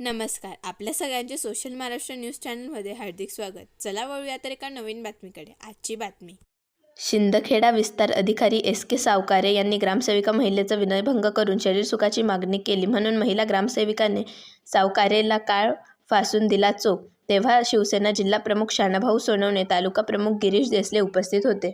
नमस्कार. आपल्या सगळ्यांचे सोशल महाराष्ट्र न्यूज चॅनलमध्ये हार्दिक स्वागत. चला वळूया तर एका नवीन बातमीकडे. आजची बातमी. शिंदखेडा विस्तार अधिकारी SK सावकारे यांनी ग्रामसेविका महिलेचा विनयभंग करून शरीरसुखाची मागणी केली म्हणून महिला ग्रामसेविकाने सावकारेला काळ फासून दिला चोप. तेव्हा शिवसेना जिल्हा प्रमुख शानाभाऊ सोनवणे, तालुका प्रमुख गिरीश देसले उपस्थित होते.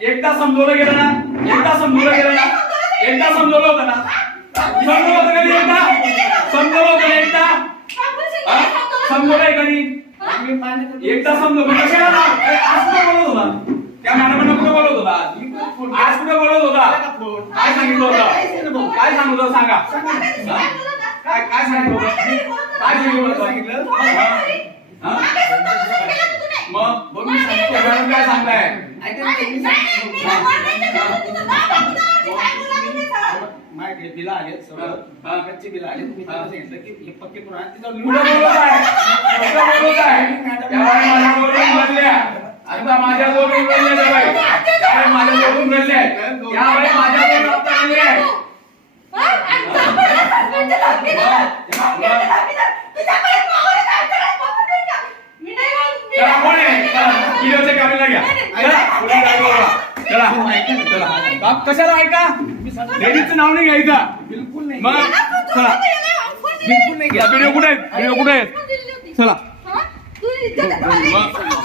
एकदा समजवलं गेलं ना, एकदा समजवलं होतं ना, समजवलं होतं एकदा समजवलंय कधी एकदा समजवलं कशाला आज कुठे बोलत होता त्या मॅडमांना कुठे बोलत होता आज कुठे बोलत होता काय सांगितलं होतं काय सांगत होतं सांगा काय सांगितलं होतं मग मी सांगितलं काय सांगताय बिल आले कच्चे बिल आले तुम्ही सांगितलं की पक्के माझ्या जोडून कशाला ऐका लेडीजचं नाव नाही घ्यायचं बिलकुल नाही मग चला बिलकुल नाही घ्या व्हिडिओ कुठे आहेत चला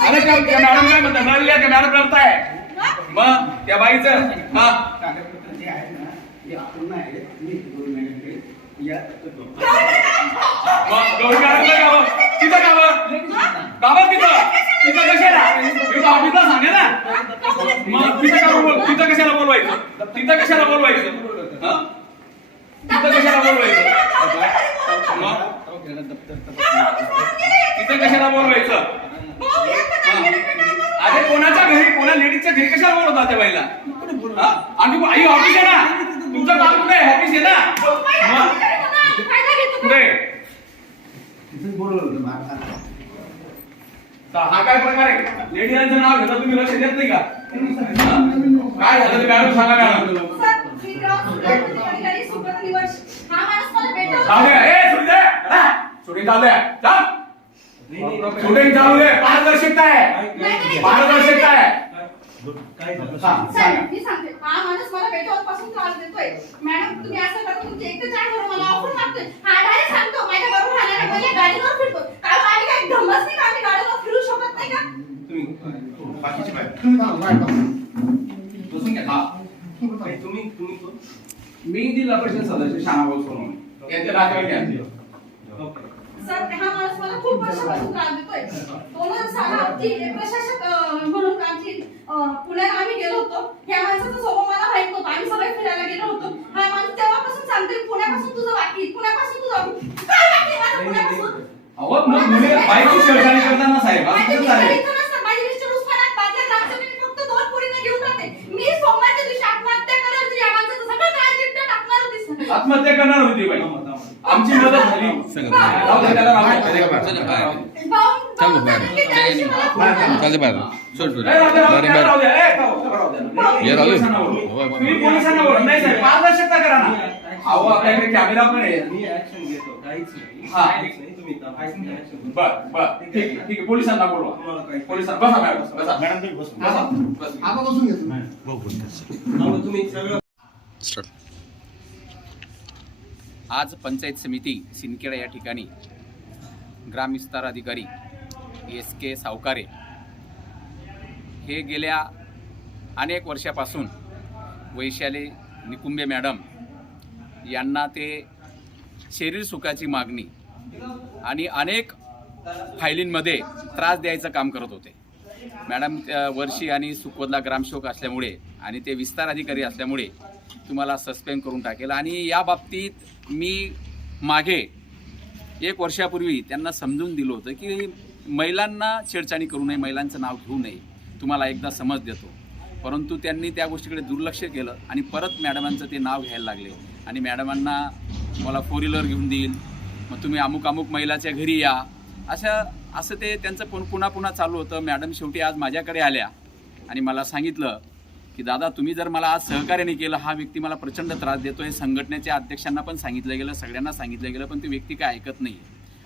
अरे मॅडम काय म्हणतात मॅडम करताय मग त्या बाईचं कागदपत्र जे आहे ना ते अपूर्ण आहे तिथं कशाला ऑफिसला सांगे ना मग तिथं कशाला बोलवायचं तिथं कशाला बोलवायचं अरे कोणाच्या घरी कोणा लेडीजच्या घरी कशाला बोलवतात त्या बाईला आणि आई ऑफिस आहे ना तुमचं काम कुठे आहे ऑफिस आहे ना कुठे हा काय प्रकार आहे लेडीजांचं नाव घेता तुम्ही लक्ष देत नाही का काय झालं मॅडम सांगा मॅडम शूटिंग चालू आहे पारदर्शकता आहे पारदर्शकता आहे हा माणूस मला भेटवतपासून त्रास देतोय मॅडम तुम्ही असं करा तुमचे एक ते 4 मला ऑफर मागतोय हा डायरेक्ट सांगतो माझ्या बरोबर राहणार पहिले गाडीवर फिरतो काय आम्ही काय धमस नाही का आम्ही गाडीवर फिरू शकत नाही का तुम्ही बाकीचे बाय बसून घ्या तुम्ही मी जिल्हा परिषद सदस्य शानाभाऊ सोनवणे यांच्या नातेवाईक सर हा माणूस मला खूप वर्षापासून त्रास देतोय 2006 प्रशासक म्हणून आमची पुण्याला आम्ही गेलो होतो ह्या माणसाचा स्वभाव मला माहित नव्हता आम्ही सगळे फिरायला गेलो होतो हा माणूस तेव्हापासून सांगतोय पुण्यापासून तुझं बाकी पुण्यापासून तुझं काय बाकी माझं पुण्यापासून अहो मग मुले बाईची शेळखाणी करताना साहेब असं चालेल माझी मिस्टर उस्मानात बाजार ग्रामसभेत फक्त 2 पोरींना घेऊन राहते मी सोमवारच्या दिवशी आत्महत्या करणार होती या माणसाचं सगळं काय चिट्टा टाकणार होती आत्महत्या करणार होती बाई आमची मदत झाली पारदर्शकता करा ना अहो आपल्याकडे कॅमेरा पण आहे ठीक आहे पोलिसांना बोलवा पोलिसांना बसा मॅडम बसा आज पंचायत समिती सिंदखेडा या ठिकाणी ग्रामविस्तार अधिकारी SK सावकारे हे गेल्या अनेक वर्षापासून वैशाली निकुंबे मॅडम यांना ते शरीर सुखाची मागणी आणि अनेक फायलींमध्ये त्रास द्यायचं काम करत होते. मॅडम वर्षी आणि सुखवदला ग्रामसेवक असल्यामुळे आणि ते विस्तार अधिकारी असल्यामुळे तुम्हाला सस्पेंड करून टाकेल. आणि या बाबतीत मी मागे 1 वर्षापूर्वी त्यांना समजून दिलं होतं की महिलांना छेडछाडी करू नये, महिलांचं नाव घेऊ नये, तुम्हाला एकदा समज देतो. परंतु त्यांनी त्या गोष्टीकडे दुर्लक्ष केलं आणि परत मॅडमांचं ते नाव घ्यायला लागले आणि मॅडमांना मला 4 व्हीलर घेऊन देईल, मग तुम्ही अमुक अमुक महिलाच्या घरी या, असं ते त्यांचं पुन्हा चालू होतं. मॅडम शेवटी आज माझ्याकडे आल्या आणि मला सांगितलं की दादा तुम्ही जर मला आज सहकार्य नाही केलं, हा व्यक्ती मला प्रचंड त्रास देतो. हे संघटनेच्या अध्यक्षांना पण सांगितलं गेलं, सगळ्यांना सांगितलं गेलं, पण ती व्यक्ती काय ऐकत नाही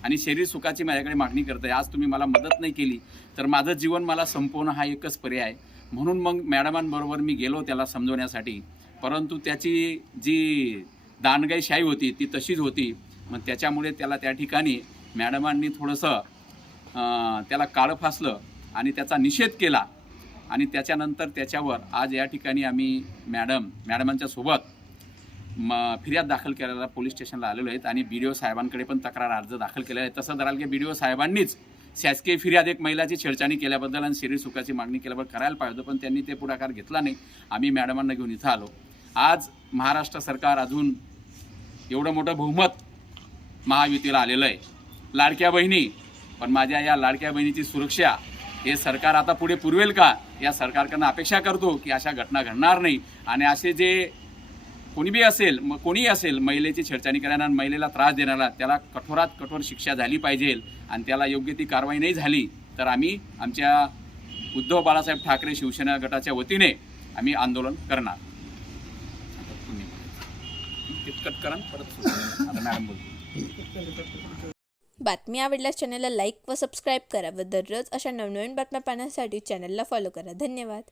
आणि शरीर सुखाची माझ्याकडे मागणी करते. आज तुम्ही मला मदत नाही केली तर माझं जीवन मला संपवणं हा एकच पर्याय आहे. म्हणून मग मॅडमांबरोबर मी गेलो त्याला समजवण्यासाठी, परंतु त्याची जी दांडगाईशाही होती ती तशीच होती. मग त्याच्यामुळे त्याला त्या ठिकाणी मॅडमांनी थोडंसं त्याला काळं फासलं आणि त्याचा निषेध केला आणि त्याच्यानंतर त्याच्यावर आज या ठिकाणी आम्ही मॅडमांच्या सोबत फिर्याद दाखल करायला पोलीस स्टेशनला आलेलो आहेत आणि BDO साहेबांकडे पण तक्रार अर्ज दाखल केला आहे. तसं धराल की BDO साहेबांनीच शासकीय फिर्याद एक महिलाची छेडछाडी केल्याबद्दल आणि शरीर सुखाची मागणी केल्याबद्दल करायला पाहिजे होतं, पण त्यांनी ते पुढाकार घेतला नाही. आम्ही मॅडमांना घेऊन इथं आलो. आज महाराष्ट्र सरकार अजून एवढं मोठं बहुमत महायुतीला आलेलं आहे. लाडक्या बहिणी, पण माझ्या या लाडक्या बहिणीची सुरक्षा हे सरकार आता पुढे पुरवेल का, या सरकारकडनं अपेक्षा करतो की अशा घटना घडणार नाही आणि असे जे कोणीही असेल महिलेची छेडछाडी करणारा, महिलेला त्रास देणारा, त्याला कठोरात कठोर शिक्षा झाली पाहिजे आणि त्याला योग्य ती कारवाई नाही झाली तर आम्ही आमच्या उद्धव बाळासाहेब ठाकरे शिवसेना गटाच्या वतीने आम्ही आंदोलन करणार. कितकट करा परत आता मॅडम बोलतो. बातमी आवडल्यास चॅनलला लाईक व सबस्क्राईब करा व दररोज अशा नवनवीन बातम्या पाहण्यासाठी चॅनलला फॉलो करा. धन्यवाद.